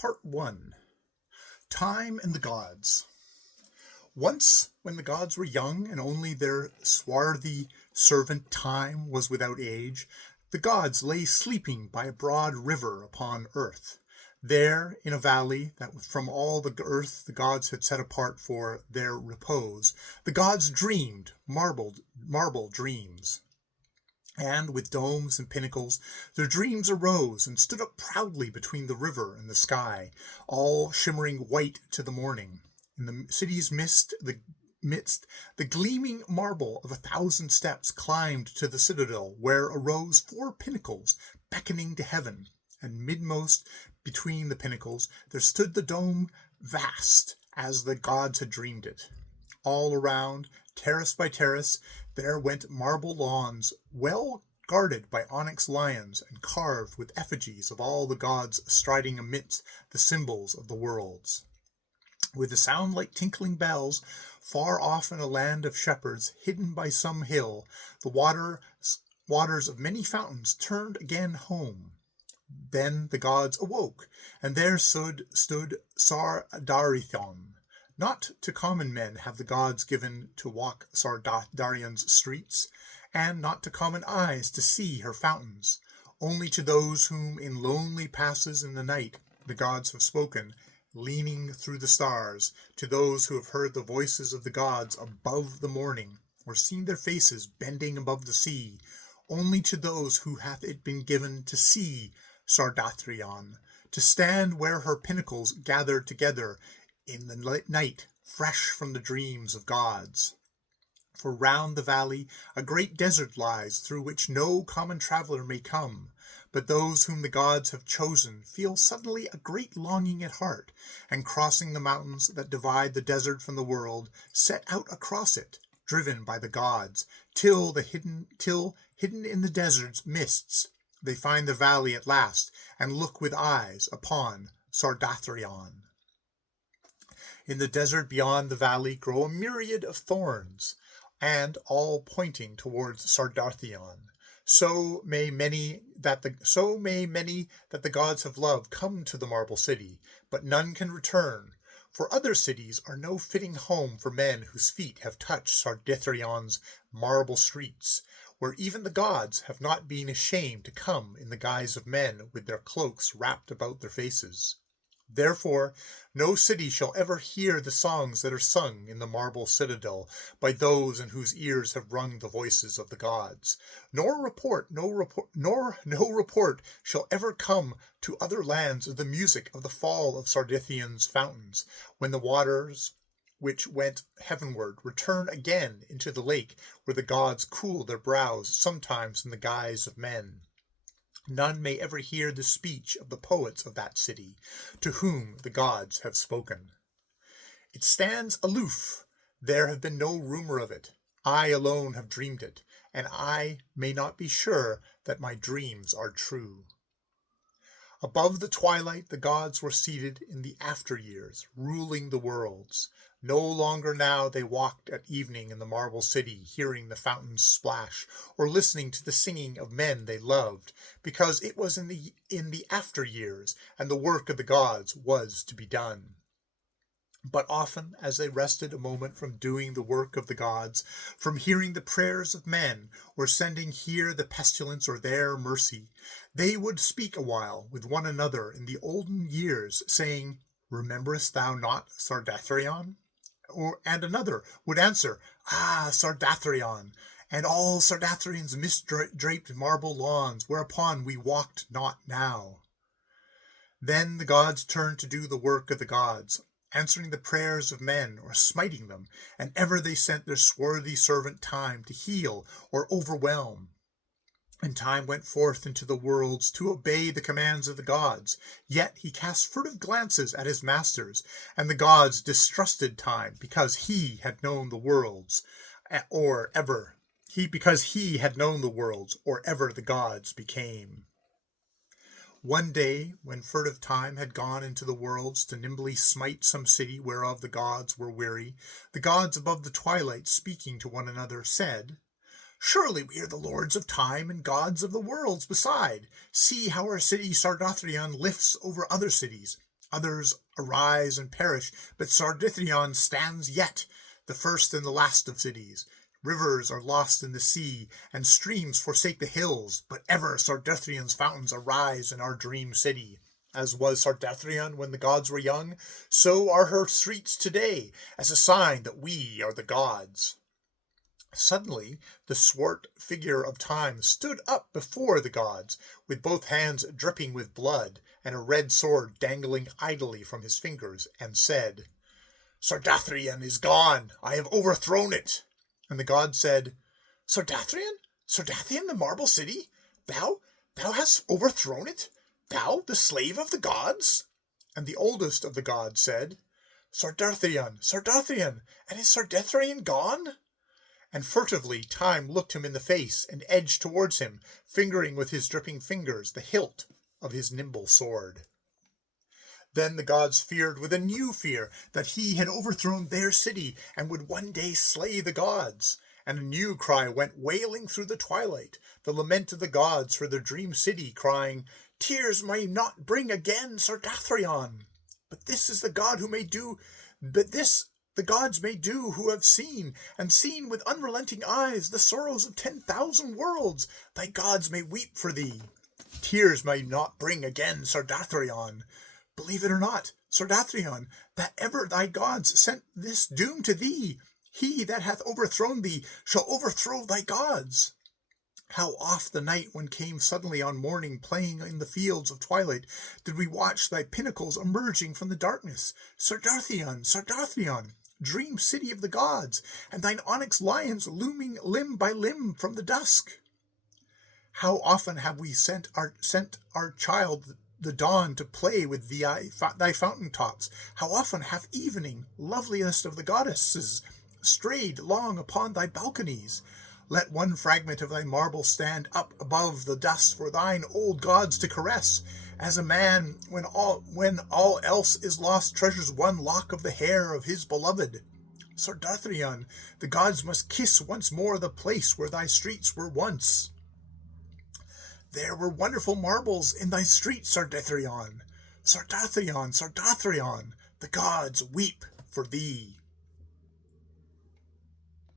Part 1. Time and the Gods. Once, when the gods were young and only their swarthy servant Time was without age, the gods lay sleeping by a broad river upon earth. There, in a valley that from all the earth the gods had set apart for their repose, the gods dreamed marble dreams. And with domes and pinnacles, their dreams arose and stood up proudly between the river and the sky, all shimmering white to the morning. In the city's midst, the gleaming marble of 1,000 steps climbed to the citadel, where arose 4 pinnacles, beckoning to heaven, and midmost between the pinnacles there stood the dome, vast as the gods had dreamed it. All around, terrace by terrace, there went marble lawns, well guarded by onyx lions and carved with effigies of all the gods striding amidst the symbols of the worlds. With a sound like tinkling bells, far off in a land of shepherds, hidden by some hill, the waters of many fountains turned again home. Then the gods awoke, and there stood Sardathrion. Not to common men have the gods given to walk Sardathrion's streets, and not to common eyes to see her fountains. Only to those whom in lonely passes in the night the gods have spoken, leaning through the stars, to those who have heard the voices of the gods above the morning, or seen their faces bending above the sea. Only to those who hath it been given to see Sardathrion, to stand where her pinnacles gathered together in the night, fresh from the dreams of gods. For round the valley a great desert lies, through which no common traveller may come, but those whom the gods have chosen feel suddenly a great longing at heart, and crossing the mountains that divide the desert from the world, set out across it, driven by the gods, till hidden in the desert's mists, they find the valley at last, and look with eyes upon Sardathrion. In the desert beyond the valley grow a myriad of thorns, and all pointing towards Sardathrion. So may many that the gods have loved come to the marble city, but none can return. For other cities are no fitting home for men whose feet have touched Sardathrion's marble streets, where even the gods have not been ashamed to come in the guise of men with their cloaks wrapped about their faces. Therefore, no city shall ever hear the songs that are sung in the marble citadel by those in whose ears have rung the voices of the gods. No report shall ever come to other lands of the music of the fall of Sardathrion's fountains, when the waters which went heavenward return again into the lake, where the gods cool their brows, sometimes in the guise of men. None may ever hear the speech of the poets of that city, to whom the gods have spoken. It stands aloof. There have been no rumor of it. I alone have dreamed it, and I may not be sure that my dreams are true. Above the twilight the gods were seated in the after years, ruling the worlds. No longer now they walked at evening in the marble city, hearing the fountains splash, or listening to the singing of men they loved, because it was in the after years, and the work of the gods was to be done. But often, as they rested a moment from doing the work of the gods, from hearing the prayers of men, or sending here the pestilence or there mercy, they would speak a while with one another in the olden years, saying, "Rememberest thou not Sardathrion?" And another would answer, "Ah, Sardathrion, and all Sardathrion's mist-draped marble lawns, whereupon we walked not now." Then the gods turned to do the work of the gods, answering the prayers of men or smiting them, and ever they sent their swarthy servant Time to heal or overwhelm. And Time went forth into the worlds to obey the commands of the gods, yet he cast furtive glances at his masters, and the gods distrusted Time because he had known the worlds, or ever the gods became. One day, when furtive Time had gone into the worlds to nimbly smite some city whereof the gods were weary, the gods above the twilight, speaking to one another, said, "Surely we are the lords of time and gods of the worlds beside. See how our city Sardathrion lifts over other cities. Others arise and perish, but Sardathrion stands yet, the first and the last of cities. Rivers are lost in the sea, and streams forsake the hills, but ever Sardathrion's fountains arise in our dream city. As was Sardathrion when the gods were young, so are her streets today, as a sign that we are the gods. Suddenly the swart figure of Time stood up before the gods, with both hands dripping with blood, and a red sword dangling idly from his fingers, and said, "Sardathrion is gone. I have overthrown it." And the gods said, "Sardathrion? Sardathion, the marble city? Thou hast overthrown it? Thou, the slave of the gods?" And the oldest of the gods said, "Sardathrion, Sardathrion, and is Sardathrion gone?" And furtively Time looked him in the face, and edged towards him, fingering with his dripping fingers the hilt of his nimble sword. Then the gods feared with a new fear that he had overthrown their city, and would one day slay the gods. And a new cry went wailing through the twilight, the lament of the gods for their dream city, crying, "Tears may not bring again Sardathrion. But this the gods may do who have seen, and seen with unrelenting eyes, the sorrows of 10,000 worlds. Thy gods may weep for thee. Tears may not bring again Sardathrion. Believe it or not, Sardathrion, that ever thy gods sent this doom to thee. He that hath overthrown thee shall overthrow thy gods." How oft the night, when came suddenly on morning, playing in the fields of twilight, did we watch thy pinnacles emerging from the darkness, Sardathrion, Sardathrion, dream city of the gods, and thine onyx lions looming limb by limb from the dusk. How often have we sent our child the dawn to play with thy fountain tops? How often hath evening, loveliest of the goddesses, strayed long upon thy balconies? Let one fragment of thy marble stand up above the dust for thine old gods to caress, as a man, when all else is lost, treasures one lock of the hair of his beloved. Sardathrion, the gods must kiss once more the place where thy streets were once. There were wonderful marbles in thy streets, Sardathrion. Sardathrion, Sardathrion, the gods weep for thee.